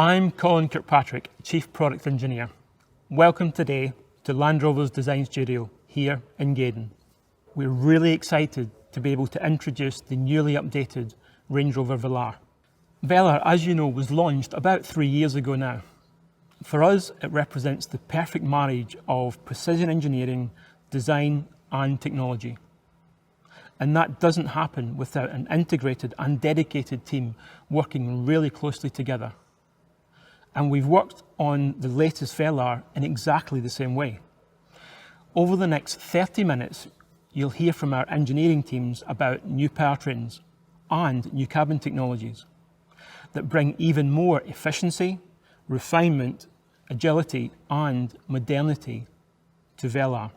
I'm Colin Kirkpatrick, Chief Product Engineer. Welcome today to Land Rover's Design Studio here in Gaydon. We're really excited to be able to introduce the newly updated Range Rover Velar. Velar, as you know, was launched about 3 years ago now. For us, it represents the perfect marriage of precision engineering, design and technology. And that doesn't happen without an integrated and dedicated team working really closely together. And we've worked on the latest Velar in exactly the same way. Over the next 30 minutes, you'll hear from our engineering teams about new powertrains and new cabin technologies that bring even more efficiency, refinement, agility and modernity to Velar.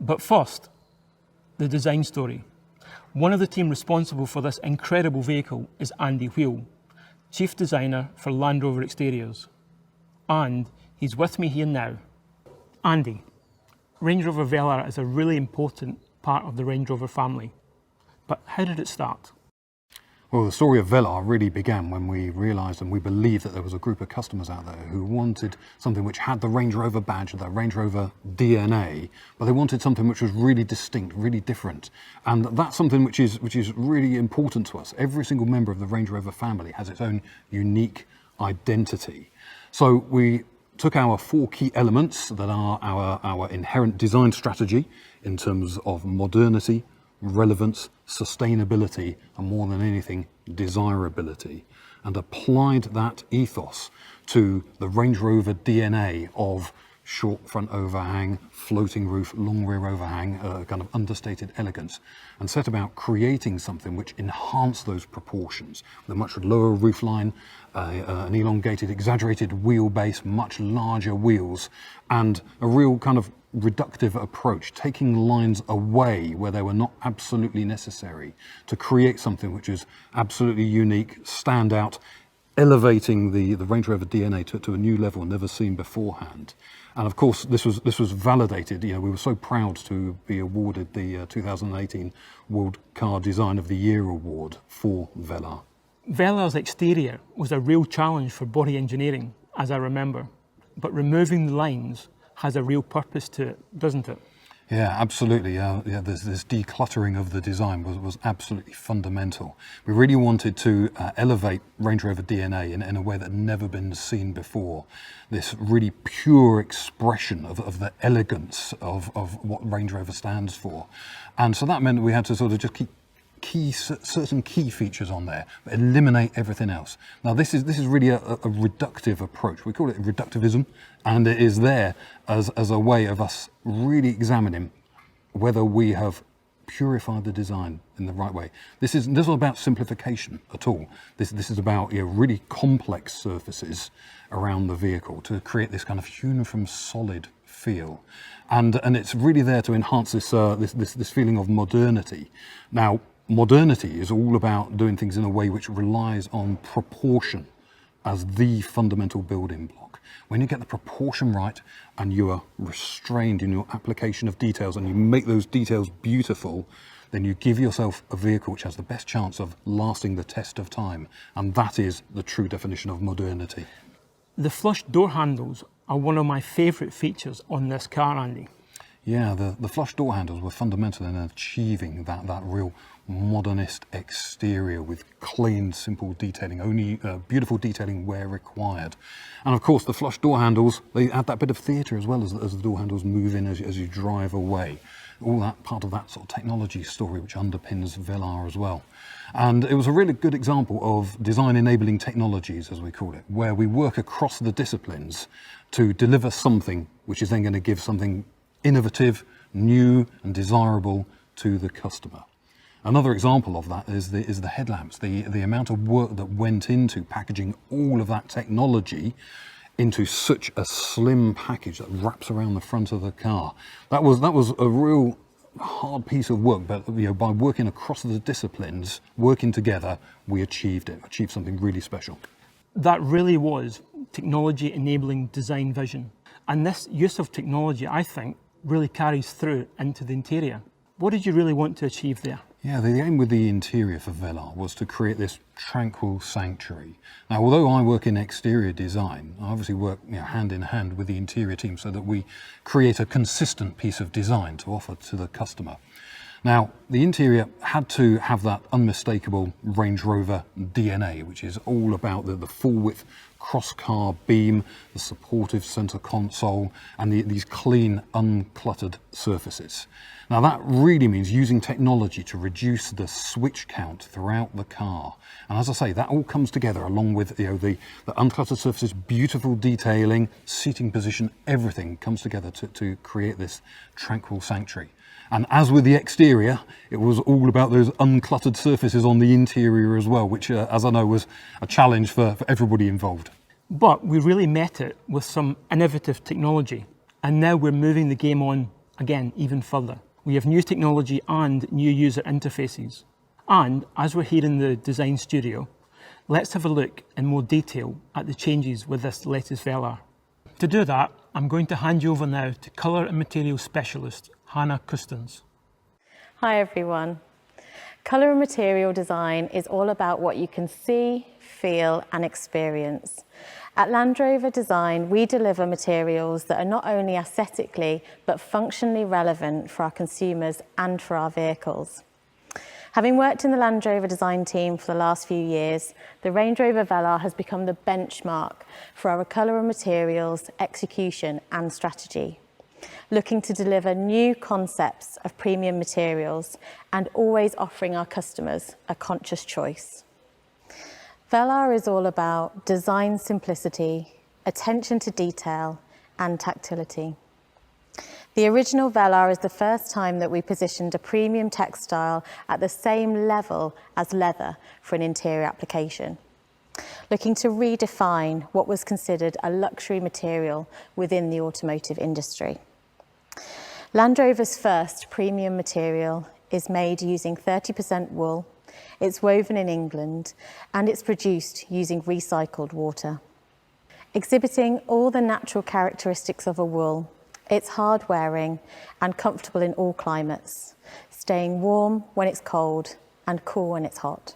But first, the design story. One of the team responsible for this incredible vehicle is Andy Wheel, Chief Designer for Land Rover Exteriors. And he's with me here now. Andy, Range Rover Velar is a really important part of the Range Rover family. But how did it start? Well, the story of Velar really began when we realised and we believed that there was a group of customers out there who wanted something which had the Range Rover badge, the Range Rover DNA, but they wanted something which was really distinct, really different. And that's something which is really important to us. Every single member of the Range Rover family has its own unique identity. So we took our 4 key elements that are our inherent design strategy in terms of modernity, relevance, sustainability, and more than anything, desirability, and applied that ethos to the Range Rover DNA of short front overhang, floating roof, long rear overhang, kind of understated elegance, and set about creating something which enhanced those proportions with a much lower roofline, an elongated, exaggerated wheelbase, much larger wheels, and a real kind of reductive approach, taking lines away where they were not absolutely necessary to create something which is absolutely unique, stand out, elevating the Range Rover DNA to a new level never seen beforehand. And of course, this was validated. You know, we were so proud to be awarded the 2018 World Car Design of the Year award for Velar. Velar's exterior was a real challenge for body engineering, as I remember. But removing the lines has a real purpose to it, doesn't it? Yeah, absolutely. This decluttering of the design was absolutely fundamental. We really wanted to elevate Range Rover DNA in a way that had never been seen before. This really pure expression of the elegance of what Range Rover stands for. And so that meant that we had to sort of just keep certain key features on there, but eliminate everything else. Now this is really a reductive approach. We call it reductivism, and it is there as a way of us really examining whether we have purified the design in the right way. This is not about simplification at all. This is about really complex surfaces around the vehicle to create this kind of uniform solid feel, and it's really there to enhance this feeling of modernity. Now, modernity is all about doing things in a way which relies on proportion as the fundamental building block. When you get the proportion right and you are restrained in your application of details and you make those details beautiful, then you give yourself a vehicle which has the best chance of lasting the test of time. And that is the true definition of modernity. The flush door handles are one of my favourite features on this car, Andy. Yeah, the flush door handles were fundamental in achieving that real modernist exterior with clean, simple detailing, only beautiful detailing where required. And of course, the flush door handles, they add that bit of theatre as well as the door handles move in as you drive away. All that part of that sort of technology story which underpins Velar as well. And it was a really good example of design enabling technologies, as we call it, where we work across the disciplines to deliver something which is then going to give something innovative, new and desirable to the customer. Another example of that is the headlamps, the amount of work that went into packaging all of that technology into such a slim package that wraps around the front of the car. That was a real hard piece of work, but by working across the disciplines, working together, we achieved something really special. That really was technology enabling design vision. And this use of technology, I think, really carries through into the interior. What did you really want to achieve there? Yeah, the aim with the interior for Velar was to create this tranquil sanctuary. Now, although I work in exterior design, I obviously work hand in hand with the interior team so that we create a consistent piece of design to offer to the customer. Now, the interior had to have that unmistakable Range Rover DNA, which is all about the full-width cross-car beam, the supportive centre console, and these clean, uncluttered surfaces. Now, that really means using technology to reduce the switch count throughout the car. And as I say, that all comes together along with the uncluttered surfaces, beautiful detailing, seating position, everything comes together to create this tranquil sanctuary. And as with the exterior, it was all about those uncluttered surfaces on the interior as well, which, as I know, was a challenge for everybody involved. But we really met it with some innovative technology. And now we're moving the game on, again, even further. We have new technology and new user interfaces. And as we're here in the design studio, let's have a look in more detail at the changes with this latest Velar. To do that, I'm going to hand you over now to Colour and Materials Specialist, Hannah Custins. Hi everyone. Colour and material design is all about what you can see, feel and experience. At Land Rover Design, we deliver materials that are not only aesthetically but functionally relevant for our consumers and for our vehicles. Having worked in the Land Rover design team for the last few years, the Range Rover Velar has become the benchmark for our colour and materials, execution and strategy. Looking to deliver new concepts of premium materials and always offering our customers a conscious choice. Velar is all about design simplicity, attention to detail and tactility. The original Velar is the first time that we positioned a premium textile at the same level as leather for an interior application, looking to redefine what was considered a luxury material within the automotive industry. Land Rover's first premium material is made using 30% wool, it's woven in England, and it's produced using recycled water. Exhibiting all the natural characteristics of a wool, it's hard wearing and comfortable in all climates, staying warm when it's cold and cool when it's hot.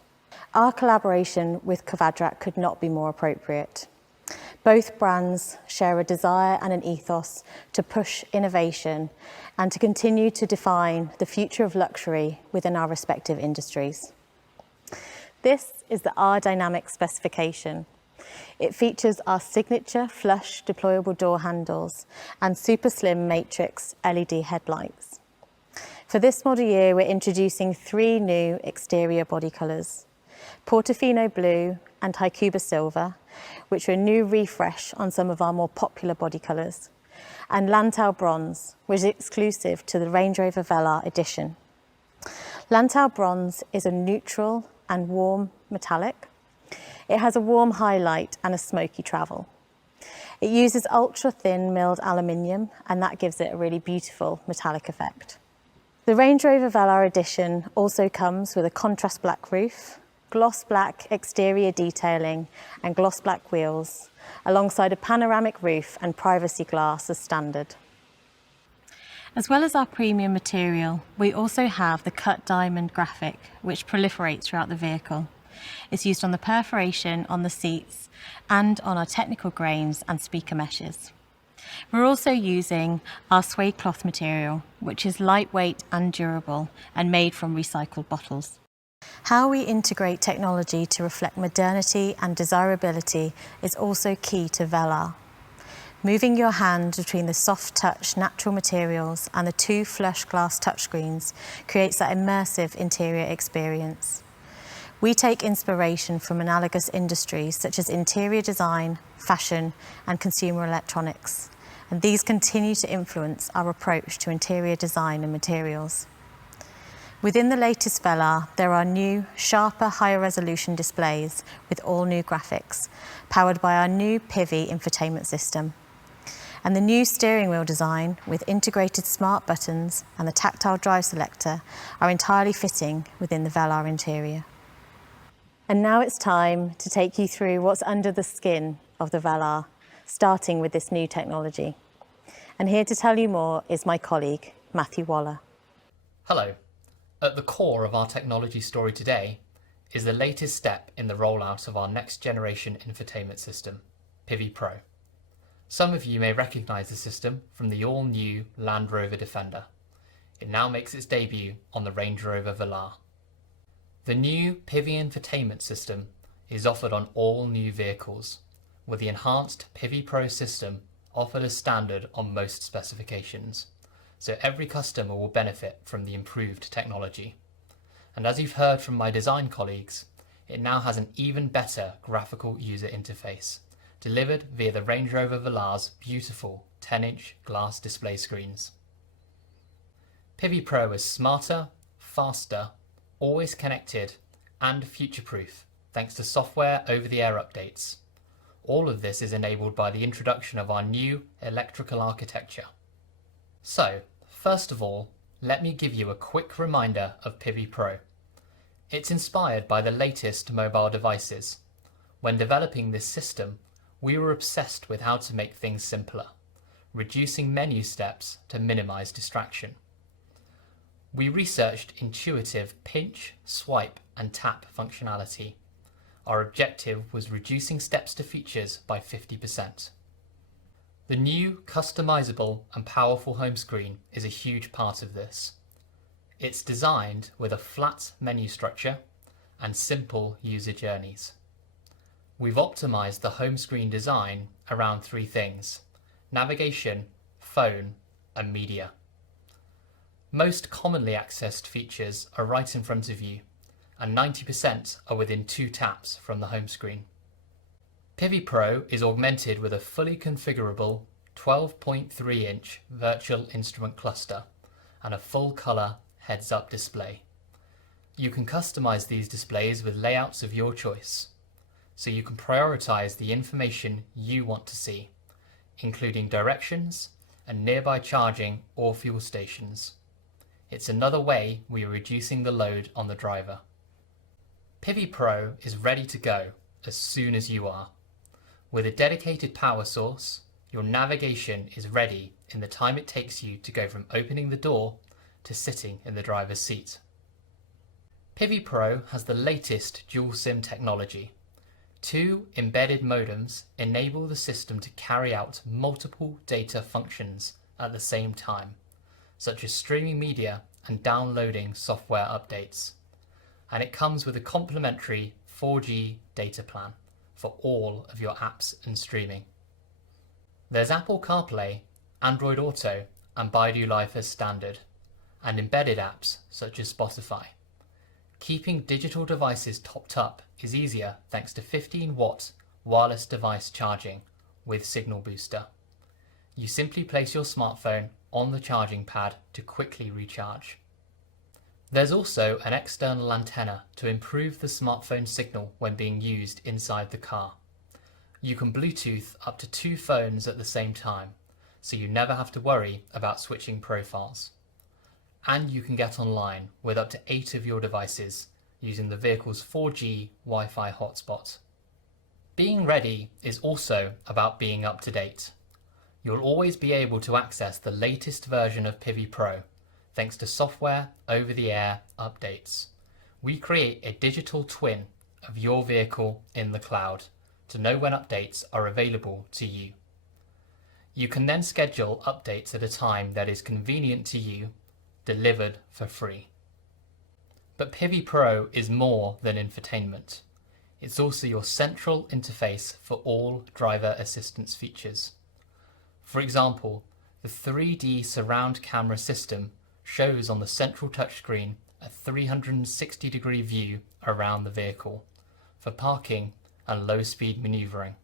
Our collaboration with Kvadrat could not be more appropriate. Both brands share a desire and an ethos to push innovation and to continue to define the future of luxury within our respective industries. This is the R Dynamic specification. It features our signature flush deployable door handles and super slim matrix LED headlights. For this model year, we're introducing 3 new exterior body colours: Portofino Blue and Haikuba Silver, which are a new refresh on some of our more popular body colours, and Lantau Bronze, which is exclusive to the Range Rover Velar edition. Lantau Bronze is a neutral and warm metallic. It has a warm highlight and a smoky travel. It uses ultra-thin milled aluminium, and that gives it a really beautiful metallic effect. The Range Rover Velar edition also comes with a contrast black roof, gloss black exterior detailing and gloss black wheels, alongside a panoramic roof and privacy glass as standard. As well as our premium material, we also have the cut diamond graphic, which proliferates throughout the vehicle. It's used on the perforation on the seats and on our technical grains and speaker meshes. We're also using our suede cloth material, which is lightweight and durable and made from recycled bottles. How we integrate technology to reflect modernity and desirability is also key to Velar. Moving your hand between the soft touch natural materials and the 2 flush glass touchscreens creates that immersive interior experience. We take inspiration from analogous industries such as interior design, fashion, and consumer electronics, and these continue to influence our approach to interior design and materials. Within the latest Velar, there are new, sharper, higher resolution displays with all new graphics, powered by our new Pivi infotainment system. And the new steering wheel design with integrated smart buttons and the tactile drive selector are entirely fitting within the Velar interior. And now it's time to take you through what's under the skin of the Velar, starting with this new technology. And here to tell you more is my colleague, Matthew Waller. Hello. At the core of our technology story today is the latest step in the rollout of our next generation infotainment system, Pivi Pro. Some of you may recognise the system from the all-new Land Rover Defender. It now makes its debut on the Range Rover Velar. The new Pivi infotainment system is offered on all new vehicles, with the enhanced Pivi Pro system offered as standard on most specifications, so every customer will benefit from the improved technology. And as you've heard from my design colleagues, it now has an even better graphical user interface, delivered via the Range Rover Velar's beautiful 10-inch glass display screens. Pivi Pro is smarter, faster, always connected, and future-proof thanks to software over-the-air updates. All of this is enabled by the introduction of our new electrical architecture. So, first of all, let me give you a quick reminder of Pivi Pro. It's inspired by the latest mobile devices. When developing this system, we were obsessed with how to make things simpler, reducing menu steps to minimize distraction. We researched intuitive pinch, swipe, and tap functionality. Our objective was reducing steps to features by 50%. The new customizable and powerful home screen is a huge part of this. It's designed with a flat menu structure and simple user journeys. We've optimized the home screen design around three things: navigation, phone, and media. Most commonly accessed features are right in front of you, and 90% are within 2 taps from the home screen. Pivi Pro is augmented with a fully configurable 12.3-inch virtual instrument cluster and a full-colour heads-up display. You can customize these displays with layouts of your choice, so you can prioritize the information you want to see, including directions and nearby charging or fuel stations. It's another way we are reducing the load on the driver. Pivi Pro is ready to go as soon as you are. With a dedicated power source, your navigation is ready in the time it takes you to go from opening the door to sitting in the driver's seat. Pivi Pro has the latest dual SIM technology. 2 embedded modems enable the system to carry out multiple data functions at the same time, such as streaming media and downloading software updates. And it comes with a complimentary 4G data plan for all of your apps and streaming. There's Apple CarPlay, Android Auto, and Baidu Life as standard, and embedded apps such as Spotify. Keeping digital devices topped up is easier thanks to 15-watt wireless device charging with Signal Booster. You simply place your smartphone on the charging pad to quickly recharge. There's also an external antenna to improve the smartphone signal when being used inside the car. You can Bluetooth up to 2 phones at the same time, so you never have to worry about switching profiles. And you can get online with up to 8 of your devices using the vehicle's 4G Wi-Fi hotspot. Being ready is also about being up to date. You'll always be able to access the latest version of Pivi Pro thanks to software over-the-air updates. We create a digital twin of your vehicle in the cloud to know when updates are available to you. You can then schedule updates at a time that is convenient to you, delivered for free. But Pivi Pro is more than infotainment. It's also your central interface for all driver assistance features. For example, the 3D surround camera system shows on the central touchscreen a 360-degree view around the vehicle for parking and low-speed maneuvering.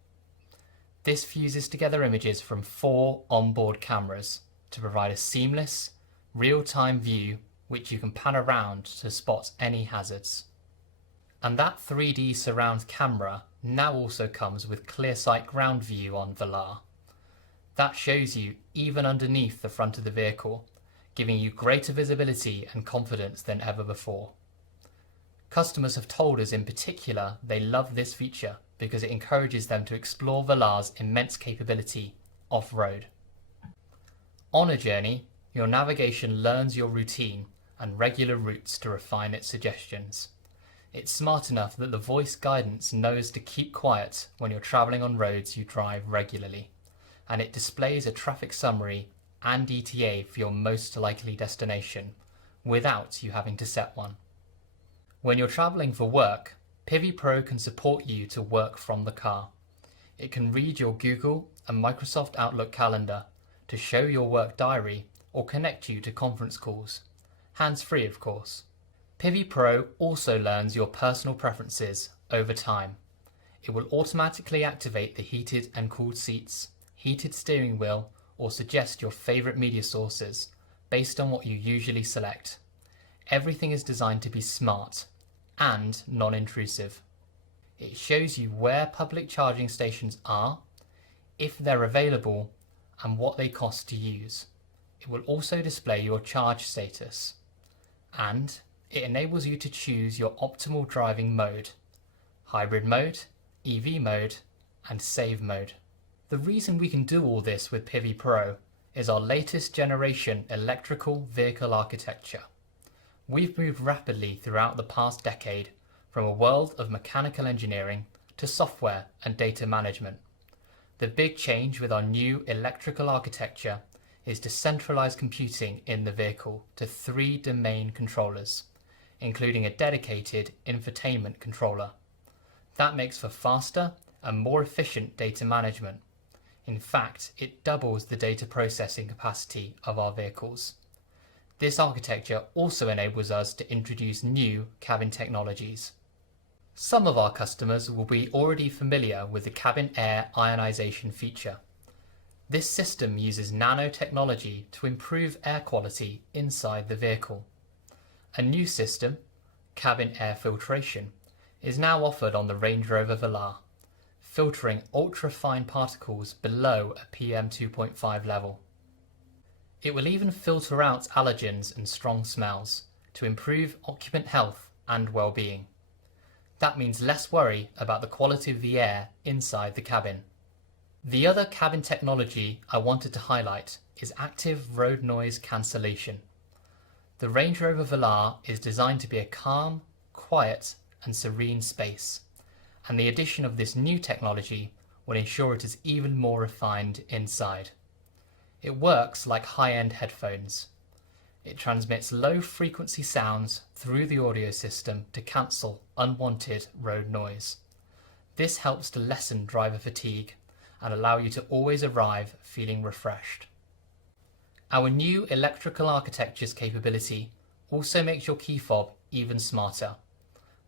This fuses together images from 4 onboard cameras to provide a seamless, real-time view which you can pan around to spot any hazards. And that 3D surround camera now also comes with ClearSight ground view on Velar. That shows you even underneath the front of the vehicle, giving you greater visibility and confidence than ever before. Customers have told us in particular they love this feature because it encourages them to explore Velar's immense capability off-road. On a journey, your navigation learns your routine and regular routes to refine its suggestions. It's smart enough that the voice guidance knows to keep quiet when you're travelling on roads you drive regularly, and it displays a traffic summary and ETA for your most likely destination without you having to set one. When you're travelling for work, Pivi Pro can support you to work from the car. It can read your Google and Microsoft Outlook calendar to show your work diary or connect you to conference calls. Hands-free, of course. Pivi Pro also learns your personal preferences over time. It will automatically activate the heated and cooled seats, heated steering wheel, or suggest your favourite media sources based on what you usually select. Everything is designed to be smart and non-intrusive. It shows you where public charging stations are, if they're available, and what they cost to use. It will also display your charge status. And it enables you to choose your optimal driving mode: hybrid mode, EV mode, and save mode. The reason we can do all this with Pivi Pro is our latest generation electrical vehicle architecture. We've moved rapidly throughout the past decade from a world of mechanical engineering to software and data management. The big change with our new electrical architecture is to centralize computing in the vehicle to 3 domain controllers, including a dedicated infotainment controller. That makes for faster and more efficient data management. In fact, it doubles the data processing capacity of our vehicles. This architecture also enables us to introduce new cabin technologies. Some of our customers will be already familiar with the cabin air ionization feature. This system uses nanotechnology to improve air quality inside the vehicle. A new system, cabin air filtration, is now offered on the Range Rover Velar, filtering ultra-fine particles below a PM2.5 level. It will even filter out allergens and strong smells to improve occupant health and well-being. That means less worry about the quality of the air inside the cabin. The other cabin technology I wanted to highlight is active road noise cancellation. The Range Rover Velar is designed to be a calm, quiet, and serene space, and the addition of this new technology will ensure it is even more refined inside. It works like high-end headphones. It transmits low-frequency sounds through the audio system to cancel unwanted road noise. This helps to lessen driver fatigue and allow you to always arrive feeling refreshed. Our new electrical architecture's capability also makes your key fob even smarter.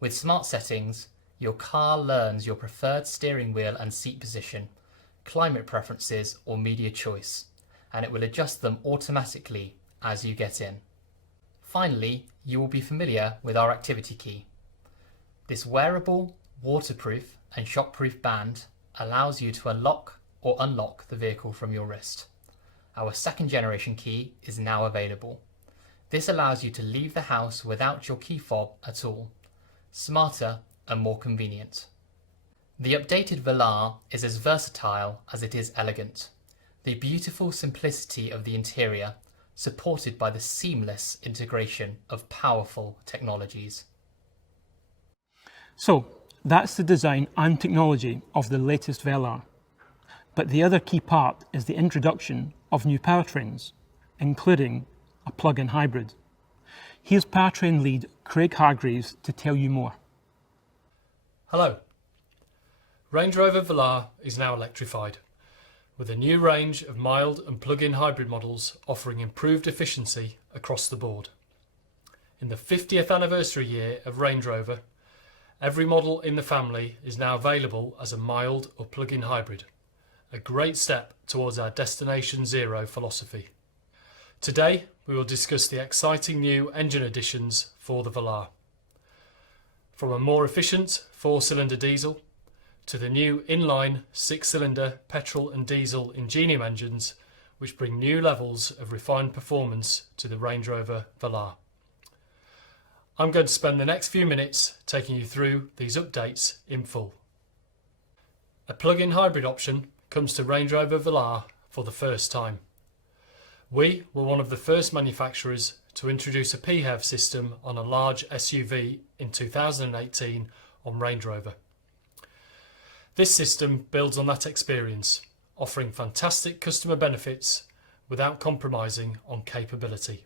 With smart settings, your car learns your preferred steering wheel and seat position, climate preferences, or media choice, and it will adjust them automatically as you get in. Finally, you will be familiar with our activity key. This wearable, waterproof and shockproof band allows you to unlock or unlock the vehicle from your wrist. Our second generation key is now available. This allows you to leave the house without your key fob at all. Smarter and more convenient. The updated Velar is as versatile as it is elegant. The beautiful simplicity of the interior, supported by the seamless integration of powerful technologies. So, that's the design and technology of the latest Velar. But the other key part is the introduction of new powertrains, including a plug-in hybrid. Here's powertrain lead Craig Hargreaves to tell you more. Hello. Range Rover Velar is now electrified, with a new range of mild and plug-in hybrid models offering improved efficiency across the board. In the 50th anniversary year of Range Rover, every model in the family is now available as a mild or plug-in hybrid, a great step towards our Destination Zero philosophy. Today, we will discuss the exciting new engine additions for the Velar. From a more efficient 4-cylinder diesel to the new inline 6-cylinder petrol and diesel Ingenium engines, which bring new levels of refined performance to the Range Rover Velar. I'm going to spend the next few minutes taking you through these updates in full. A plug-in hybrid option comes to Range Rover Velar for the first time. We were one of the first manufacturers to introduce a PHEV system on a large SUV in 2018 on Range Rover. This system builds on that experience, offering fantastic customer benefits without compromising on capability.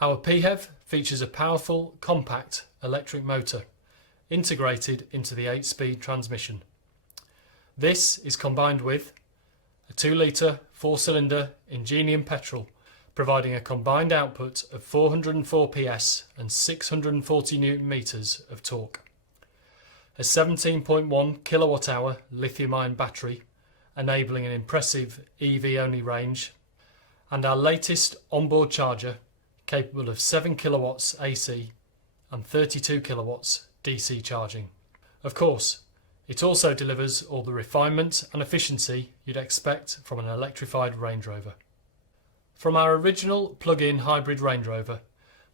Our PHEV features a powerful, compact electric motor integrated into the 8-speed transmission. This is combined with a 2-litre 4-cylinder Ingenium petrol, providing a combined output of 404 PS and 640 Newton meters of torque. A 17.1 kilowatt-hour lithium-ion battery, enabling an impressive EV-only range, and our latest onboard charger, capable of 7 kilowatts AC and 32 kilowatts DC charging. Of course, it also delivers all the refinement and efficiency you'd expect from an electrified Range Rover. From our original plug-in hybrid Range Rover,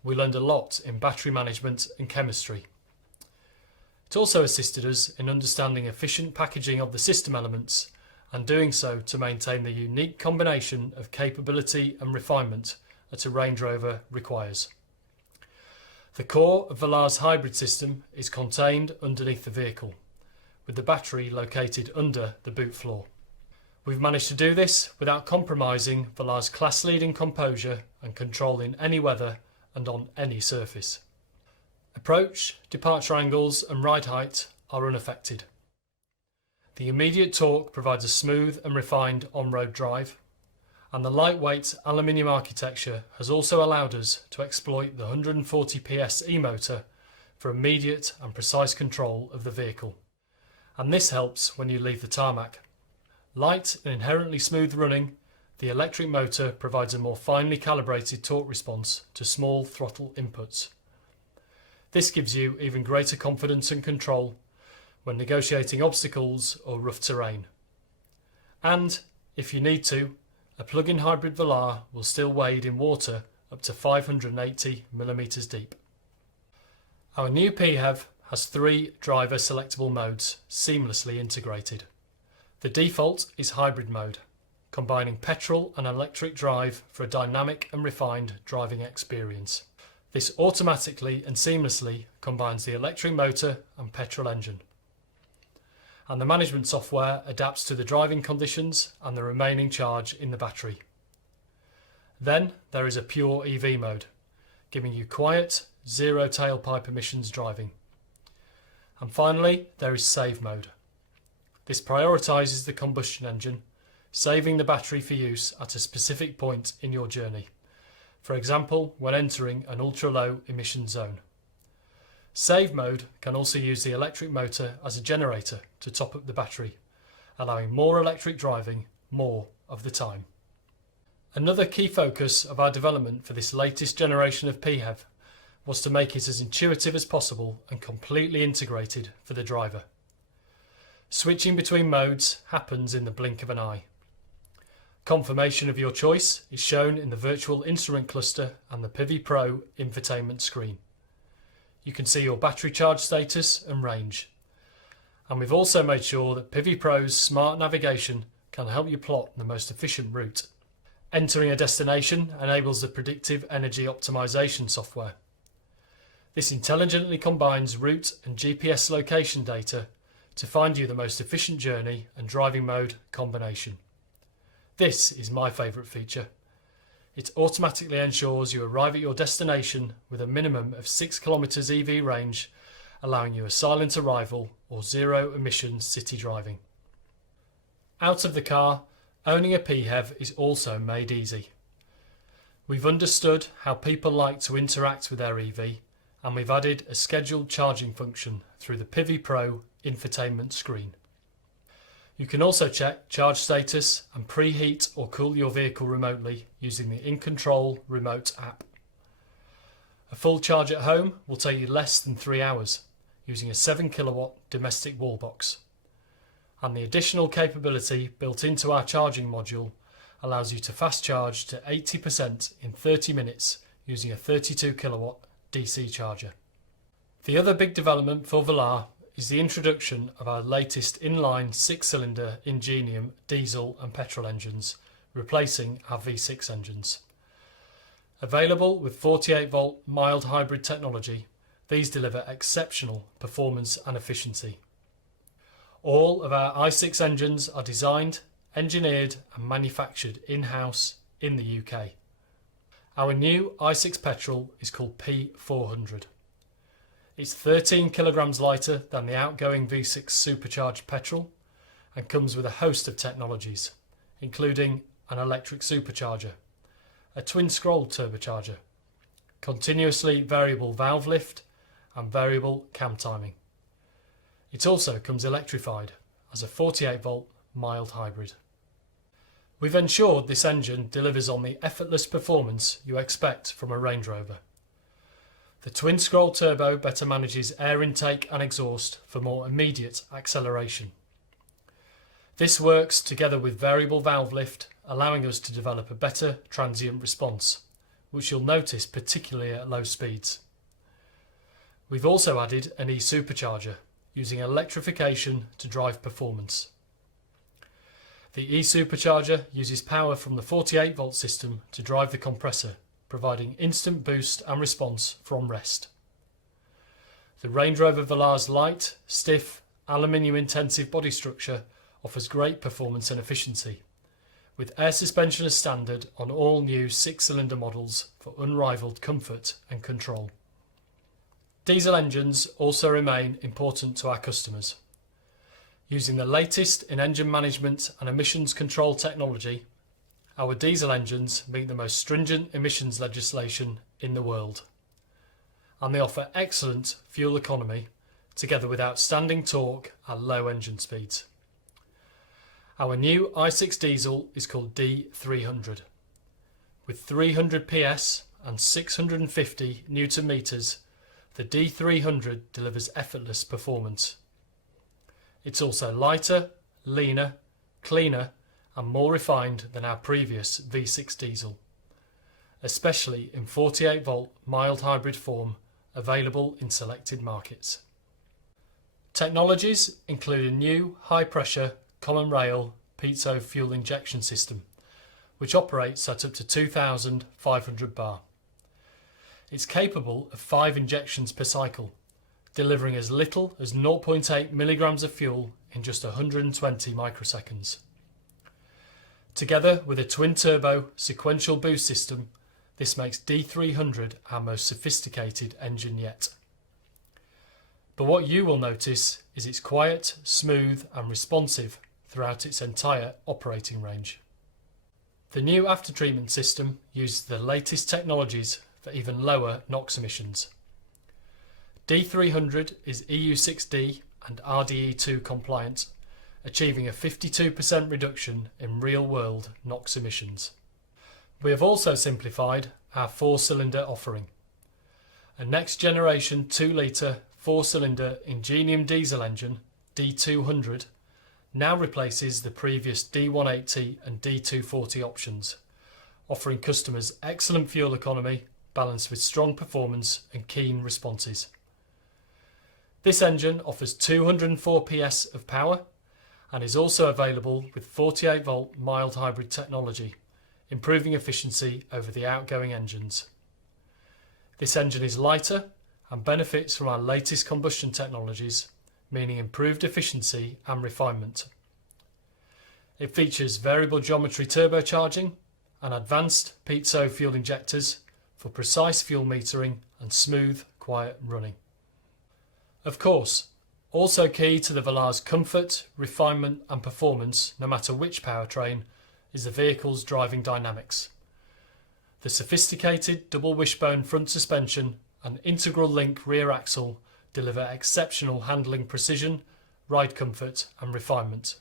we learned a lot in battery management and chemistry. It also assisted us in understanding efficient packaging of the system elements and doing so to maintain the unique combination of capability and refinement that a Range Rover requires. The core of Velar's hybrid system is contained underneath the vehicle, with the battery located under the boot floor. We've managed to do this without compromising Velar's class-leading composure and control in any weather and on any surface. Approach, departure angles and ride height are unaffected. The immediate torque provides a smooth and refined on-road drive, and the lightweight aluminium architecture has also allowed us to exploit the 140 PS e-motor for immediate and precise control of the vehicle. And this helps when you leave the tarmac. Light and inherently smooth running, the electric motor provides a more finely calibrated torque response to small throttle inputs. This gives you even greater confidence and control when negotiating obstacles or rough terrain. And, if you need to, a plug-in hybrid Velar will still wade in water up to 580 millimeters deep. Our new PHEV has 3 driver selectable modes seamlessly integrated. The default is hybrid mode, combining petrol and electric drive for a dynamic and refined driving experience. This automatically and seamlessly combines the electric motor and petrol engine. And the management software adapts to the driving conditions and the remaining charge in the battery. Then there is a pure EV mode, giving you quiet, zero tailpipe emissions driving. And finally, there is save mode. This prioritises the combustion engine, saving the battery for use at a specific point in your journey. For example, when entering an ultra-low emission zone. Save mode can also use the electric motor as a generator to top up the battery, allowing more electric driving more of the time. Another key focus of our development for this latest generation of PHEV was to make it as intuitive as possible and completely integrated for the driver. Switching between modes happens in the blink of an eye. Confirmation of your choice is shown in the virtual instrument cluster and the PIVI Pro infotainment screen. You can see your battery charge status and range. And we've also made sure that PIVI Pro's smart navigation can help you plot the most efficient route. Entering a destination enables the predictive energy optimization software. This intelligently combines route and GPS location data to find you the most efficient journey and driving mode combination. This is my favourite feature. It automatically ensures you arrive at your destination with a minimum of 6 kilometres EV range, allowing you a silent arrival or zero emission city driving. Out of the car, owning a PHEV is also made easy. We've understood how people like to interact with their EV, and we've added a scheduled charging function through the PIVI Pro infotainment screen. You can also check charge status and preheat or cool your vehicle remotely using the In Control remote app. A full charge at home will take you less than 3 hours using a 7 kilowatt domestic wall box. And the additional capability built into our charging module allows you to fast charge to 80% in 30 minutes using a 32 kilowatt DC charger. The other big development for Velar is the introduction of our latest inline 6-cylinder Ingenium diesel and petrol engines, replacing our V6 engines. Available with 48-volt mild hybrid technology, these deliver exceptional performance and efficiency. All of our i6 engines are designed, engineered and manufactured in-house in the UK. Our new i6 petrol is called P400. It's 13 kilograms lighter than the outgoing V6 supercharged petrol and comes with a host of technologies, including an electric supercharger, a twin-scroll turbocharger, continuously variable valve lift and variable cam timing. It also comes electrified as a 48-volt mild hybrid. We've ensured this engine delivers on the effortless performance you expect from a Range Rover. The twin-scroll turbo better manages air intake and exhaust for more immediate acceleration. This works together with variable valve lift, allowing us to develop a better transient response, which you'll notice particularly at low speeds. We've also added an e-supercharger, using electrification to drive performance. The e-supercharger uses power from the 48-volt system to drive the compressor, providing instant boost and response from rest. The Range Rover Velar's light, stiff, aluminium-intensive body structure offers great performance and efficiency, with air suspension as standard on all new 6-cylinder models for unrivaled comfort and control. Diesel engines also remain important to our customers. Using the latest in engine management and emissions control technology, our diesel engines meet the most stringent emissions legislation in the world, and they offer excellent fuel economy together with outstanding torque at low engine speeds. Our new i6 diesel is called D300. With 300 PS and 650 Newton meters, the D300 delivers effortless performance. It's also lighter, leaner, cleaner and more refined than our previous V6 diesel, especially in 48-volt mild hybrid form available in selected markets. Technologies include a new high-pressure common rail piezo fuel injection system, which operates at up to 2,500 bar. It's capable of 5 injections per cycle, delivering as little as 0.8 milligrams of fuel in just 120 microseconds. Together with a twin-turbo sequential boost system, this makes D300 our most sophisticated engine yet. But what you will notice is it's quiet, smooth and responsive throughout its entire operating range. The new aftertreatment system uses the latest technologies for even lower NOx emissions. D300 is EU6D and RDE2 compliant, achieving a 52% reduction in real-world NOx emissions. We have also simplified our 4-cylinder offering. A next-generation 2-litre 4-cylinder Ingenium diesel engine, D200, now replaces the previous D180 and D240 options, offering customers excellent fuel economy balanced with strong performance and keen responses. This engine offers 204 PS of power and is also available with 48-volt mild hybrid technology, improving efficiency over the outgoing engines. This engine is lighter and benefits from our latest combustion technologies, meaning improved efficiency and refinement. It features variable geometry turbocharging and advanced piezo fuel injectors for precise fuel metering and smooth, quiet running. Of course, also key to the Velar's comfort, refinement and performance, no matter which powertrain, is the vehicle's driving dynamics. The sophisticated double wishbone front suspension and integral link rear axle deliver exceptional handling precision, ride comfort and refinement.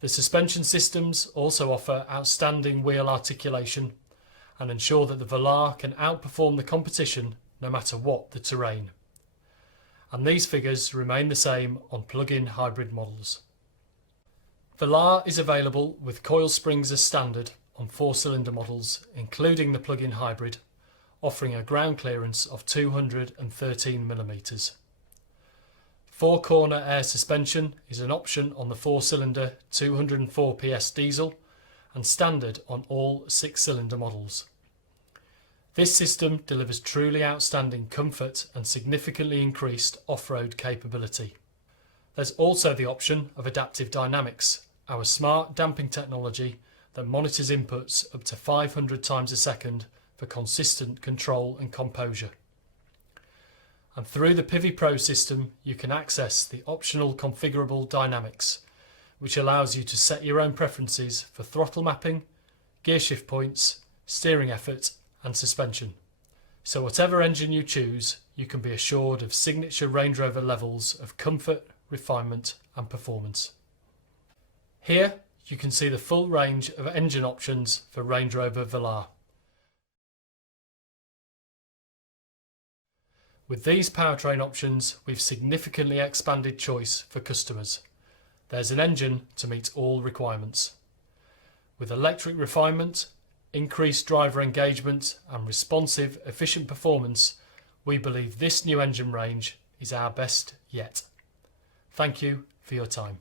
The suspension systems also offer outstanding wheel articulation and ensure that the Velar can outperform the competition no matter what the terrain. And these figures remain the same on plug-in hybrid models. Velar is available with coil springs as standard on 4-cylinder models, including the plug-in hybrid, offering a ground clearance of 213 mm. 4-corner air suspension is an option on the 4-cylinder 204 PS diesel and standard on all 6-cylinder models. This system delivers truly outstanding comfort and significantly increased off-road capability. There's also the option of adaptive dynamics, our smart damping technology that monitors inputs up to 500 times a second for consistent control and composure. And through the Pivi Pro system, you can access the optional configurable dynamics, which allows you to set your own preferences for throttle mapping, gear shift points, steering effort and suspension. So whatever engine you choose, you can be assured of signature Range Rover levels of comfort, refinement and performance. Here you can see the full range of engine options for Range Rover Velar. With these powertrain options, we've significantly expanded choice for customers. There's an engine to meet all requirements. With electric refinement, increased driver engagement and responsive, efficient performance, we believe this new engine range is our best yet. Thank you for your time.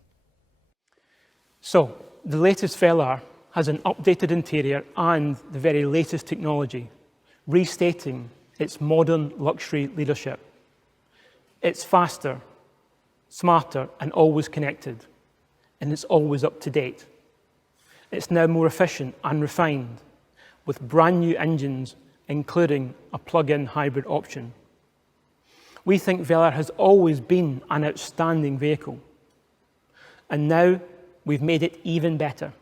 So, the latest Velar has an updated interior and the very latest technology, restating its modern luxury leadership. It's faster, smarter and always connected, and it's always up to date. It's now more efficient and refined, with brand new engines, including a plug-in hybrid option. We think Velar has always been an outstanding vehicle, and now we've made it even better.